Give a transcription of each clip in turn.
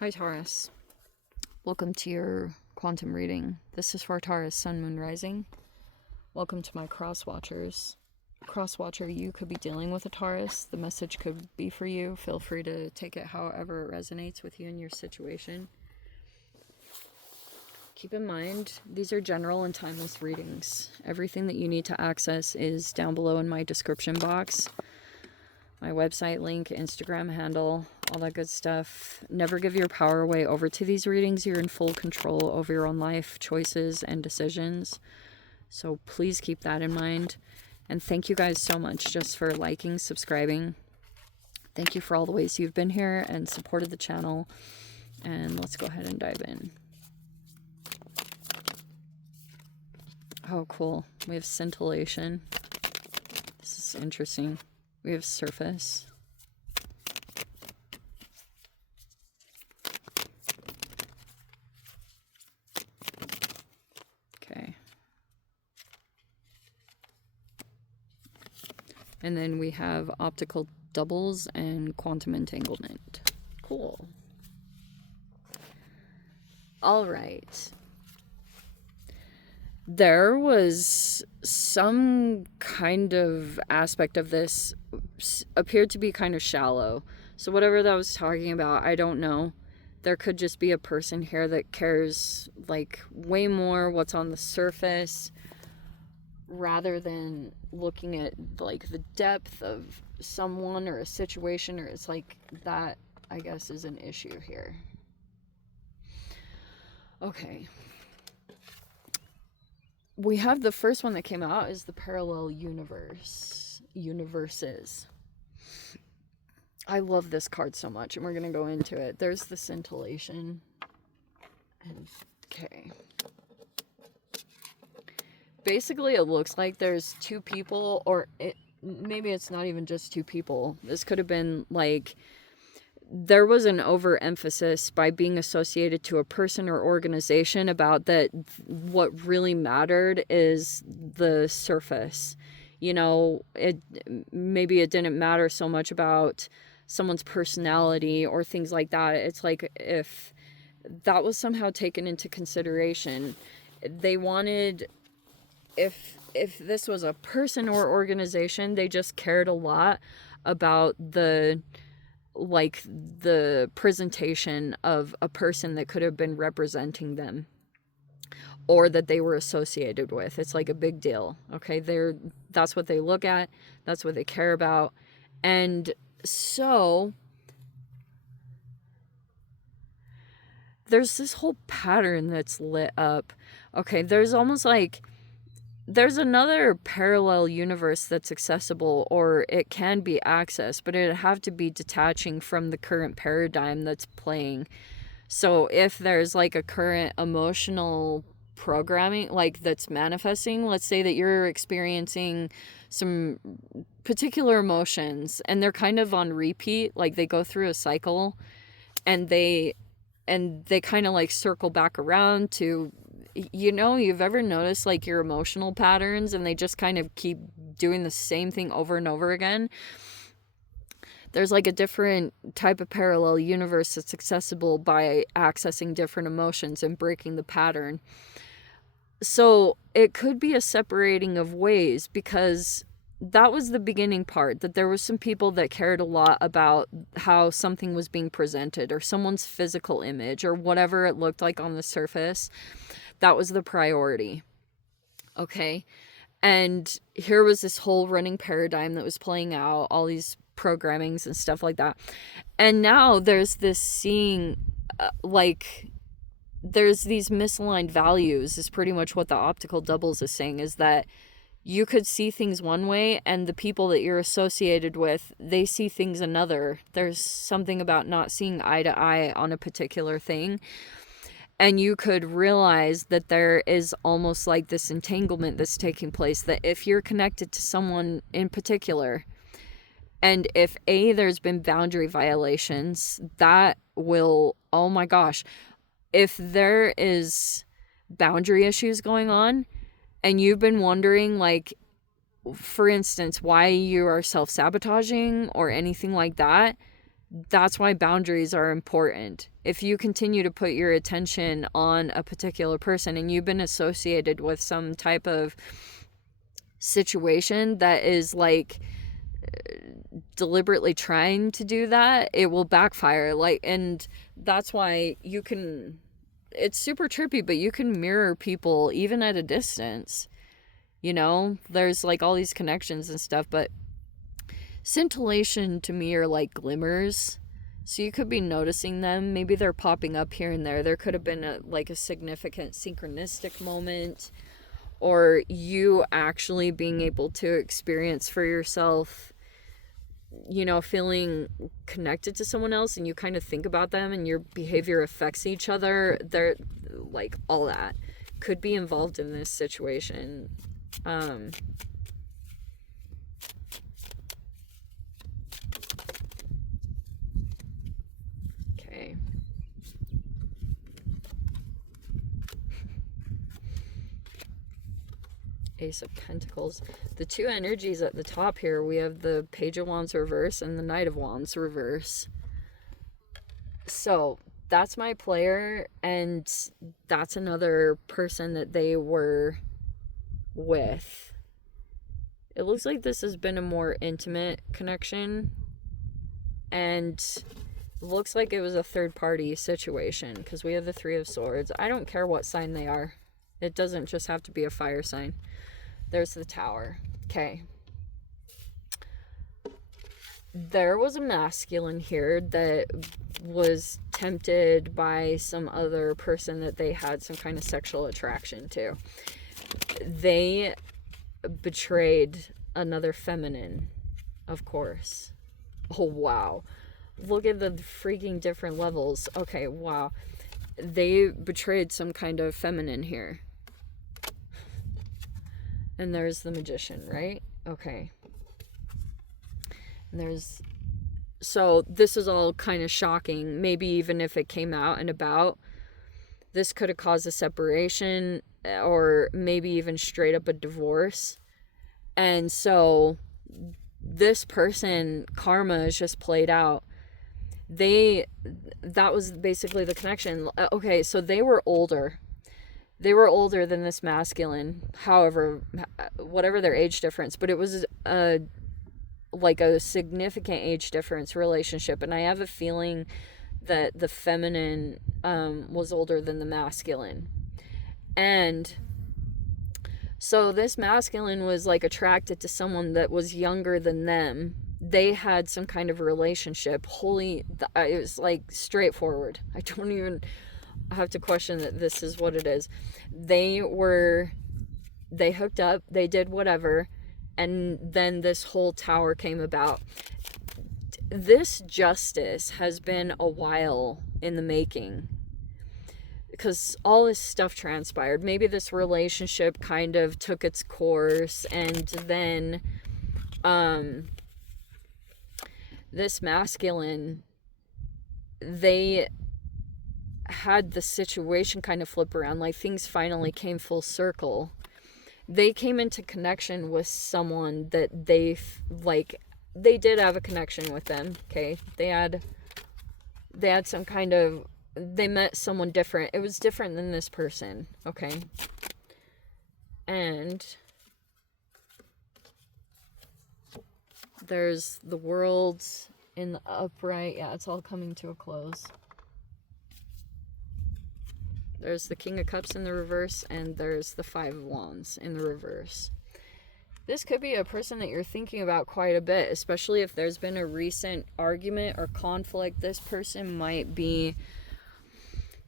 Hi Taurus. Welcome to your quantum reading. This is for Taurus, Sun, Moon, Rising. Welcome to my cross-watchers. Cross-watcher, you could be dealing with a Taurus. The message could be for you. Feel free to take it however it resonates with you and your situation. Keep in mind, these are general and timeless readings. Everything that you need to access is down below in my description box. My website link, Instagram handle, all that good stuff. Never give your power away over to these readings. You're in full control over your own life, choices, and decisions. So please keep that in mind. And thank you guys so much just for liking, subscribing. Thank you for all the ways you've been here and supported the channel. And let's go ahead and dive in. Oh, cool. We have scintillation. This is interesting. We have surface. Okay. And then we have optical doubles and quantum entanglement. Cool. All right. There was some kind of aspect of this appeared to be kind of shallow. So whatever that was talking about, I don't know. There could just be a person here that cares like way more what's on the surface rather than looking at like the depth of someone or a situation, or it's like that, I guess, is an issue here. Okay. We have the first one that came out is the parallel universes. I love this card so much, and we're going to go into it. There's the scintillation. Okay. Basically, it looks like there's two people, or maybe it's not even just two people. This could have been like there was an overemphasis by being associated to a person or organization about that what really mattered is the surface. You know, maybe it didn't matter so much about someone's personality or things like that. It's like if that was somehow taken into consideration, they wanted, if this was a person or organization, they just cared a lot about the presentation of a person that could have been representing them or that they were associated with. It's like a big deal. Okay, that's what they look at, that's what they care about. And so there's this whole pattern that's lit up. Okay, there's almost like there's another parallel universe that's accessible, or it can be accessed, but it'd have to be detaching from the current paradigm that's playing. So if there's like a current emotional programming like that's manifesting, let's say that you're experiencing some particular emotions and they're kind of on repeat, like they go through a cycle and they kind of like circle back around to, you know, you've ever noticed like your emotional patterns and they just kind of keep doing the same thing over and over again? There's like a different type of parallel universe that's accessible by accessing different emotions and breaking the pattern. So it could be a separating of ways, because that was the beginning part, that there was some people that cared a lot about how something was being presented or someone's physical image or whatever it looked like on the surface. That was the priority. Okay. And here was this whole running paradigm that was playing out, all these programmings and stuff like that. And now there's this seeing, there's these misaligned values is pretty much what the optical doubles is saying, is that you could see things one way and the people that you're associated with, they see things another. There's something about not seeing eye to eye on a particular thing. And you could realize that there is almost like this entanglement that's taking place, that if you're connected to someone in particular, and if there's been boundary violations, that will, oh my gosh, if there is boundary issues going on and you've been wondering, like, for instance, why you are self-sabotaging or anything like that, That's why boundaries are important. If you continue to put your attention on a particular person and you've been associated with some type of situation that is like deliberately trying to do that, it will backfire. Like, and that's why you can, it's super trippy, but you can mirror people even at a distance. You know, there's like all these connections and stuff, but scintillation to me are like glimmers. So you could be noticing them. Maybe they're popping up here and there. There could have been a significant synchronistic moment, or you actually being able to experience for yourself, you know, feeling connected to someone else, and you kind of think about them and your behavior affects each other. They're like, all that could be involved in this situation. Okay. Ace of Pentacles. The two energies at the top here, we have the Page of Wands reverse and the Knight of Wands reverse. So that's my player, and that's another person that they were with. It looks like this has been a more intimate connection, and looks like it was a third party situation because we have the Three of Swords. I don't care what sign they are. It doesn't just have to be a fire sign. There's the Tower. Okay. There was a masculine here that was tempted by some other person that they had some kind of sexual attraction to. They betrayed another feminine, of course. Oh, wow. Look at the freaking different levels. Okay, wow. They betrayed some kind of feminine here. And there's the Magician, right? Okay. And there's... So this is all kind of shocking. Maybe even if it came out and about, this could have caused a separation, or maybe even straight up a divorce. And so this person, karma is just played out. That was basically the connection. Okay, so they were older. They were older than this masculine, however, whatever their age difference, but it was a significant age difference relationship. And I have a feeling that the feminine was older than the masculine. And so this masculine was like attracted to someone that was younger than them. They had some kind of relationship. It was like straightforward. I don't even have to question that this is what it is. They hooked up, they did whatever, and then this whole Tower came about. This justice has been a while in the making, because all this stuff transpired. Maybe this relationship kind of took its course, and then this masculine, they had the situation kind of flip around, like things finally came full circle. They came into connection with someone that they did have a connection with them. Okay, they had some kind of, they met someone different. It was different than this person. Okay, and there's the World in the upright. Yeah, it's all coming to a close. There's the King of Cups in the reverse, and there's the Five of Wands in the reverse. This could be a person that you're thinking about quite a bit, especially if there's been a recent argument or conflict. This person might be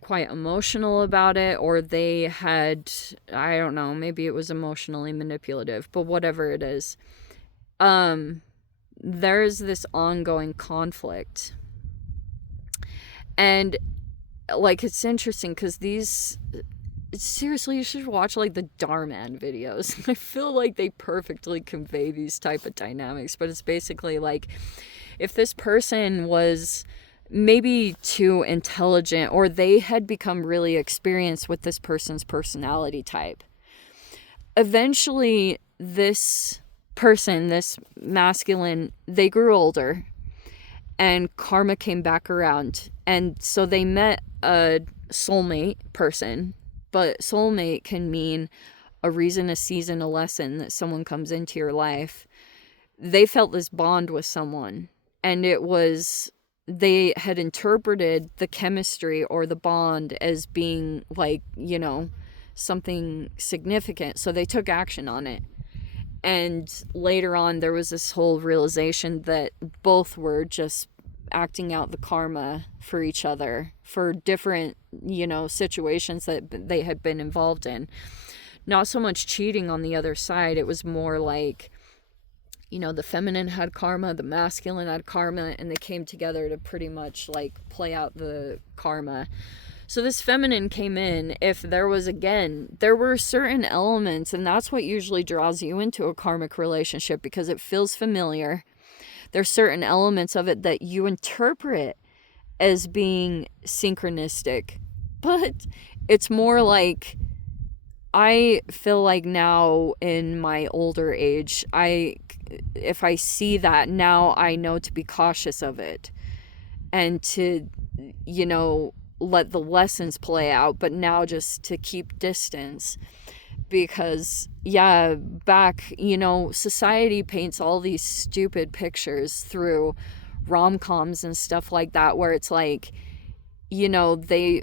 quite emotional about it, or they had, I don't know, maybe it was emotionally manipulative, but whatever it is. There's this ongoing conflict. And like, it's interesting because seriously, you should watch like the Darman videos. I feel like they perfectly convey these type of dynamics, but it's basically like, if this person was maybe too intelligent, or they had become really experienced with this person's personality type, eventually this person, this masculine, they grew older. and karma came back around. And so they met a soulmate person, but soulmate can mean a reason, a season, a lesson that someone comes into your life. They felt this bond with someone, and it was, they had interpreted the chemistry or the bond as being like, you know, something significant. So they took action on it. And later on, there was this whole realization that both were just acting out the karma for each other for different, you know, situations that they had been involved in. Not so much cheating on the other side. It was more like, you know, the feminine had karma, the masculine had karma, and they came together to pretty much like play out the karma. So this feminine came in. If there was, again, there were certain elements, and that's what usually draws you into a karmic relationship, because it feels familiar. There's certain elements of it that you interpret as being synchronistic, but it's more like, I feel like now in my older age, if I see that now, I know to be cautious of it and to, you know, let the lessons play out, but now just to keep distance. Because yeah, back, you know, society paints all these stupid pictures through rom-coms and stuff like that, where it's like, you know, they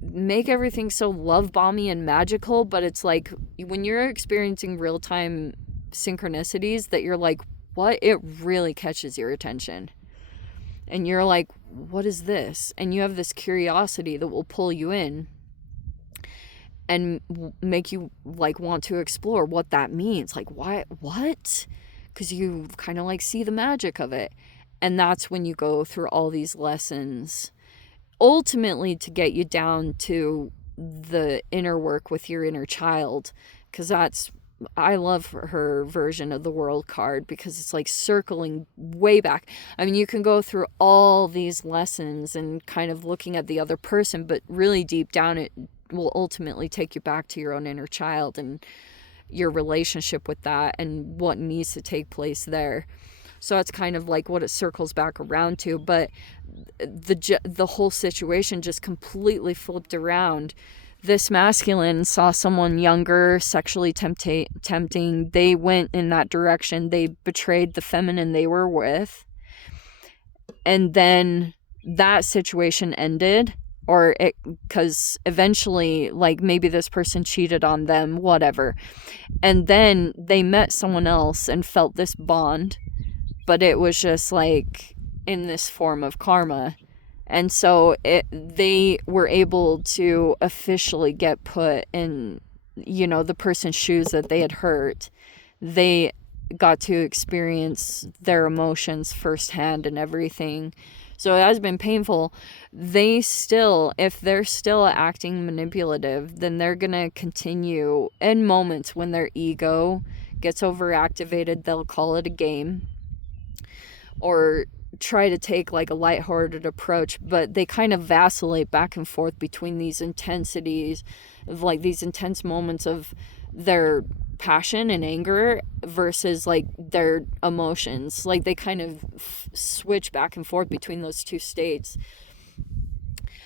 make everything so love bomby and magical, but it's like when you're experiencing real-time synchronicities that you're like, what? It really catches your attention. And you're like, what is this? And you have this curiosity that will pull you in and make you like want to explore what that means. Like, why? What? Because you kind of like see the magic of it. And that's when you go through all these lessons, ultimately to get you down to the inner work with your inner child. Because that's, I love her version of the world card, because it's like circling way back. I mean, you can go through all these lessons and kind of looking at the other person, but really deep down it will ultimately take you back to your own inner child and your relationship with that and what needs to take place there. So that's kind of like what it circles back around to. But the whole situation just completely flipped around. This masculine saw someone younger, sexually tempting. They went in that direction. They betrayed the feminine they were with. And then that situation ended, or it, because eventually, like, maybe this person cheated on them, whatever. And then they met someone else and felt this bond, but it was just like in this form of karma. And so they were able to officially get put in, you know, the person's shoes that they had hurt. They got to experience their emotions firsthand and everything. So it has been painful. They still, if they're still acting manipulative, then they're going to continue in moments when their ego gets overactivated. They'll call it a game or try to take like a lighthearted approach, but they kind of vacillate back and forth between these intensities of like these intense moments of their passion and anger versus like their emotions. Like they kind of switch back and forth between those two states.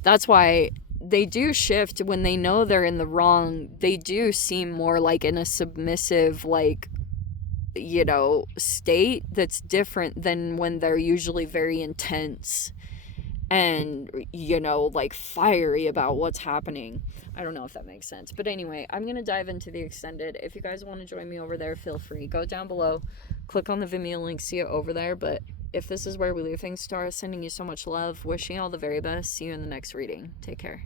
That's why they do shift when they know they're in the wrong. They do seem more like in a submissive, like, you know, state that's different than when they're usually very intense and, you know, like fiery about what's happening. I don't know if that makes sense. But anyway, I'm going to dive into the extended. If you guys want to join me over there, feel free. Go down below, click on the Vimeo link, see it over there. But if this is where we leave things, Taurus, sending you so much love, wishing you all the very best. See you in the next reading. Take care.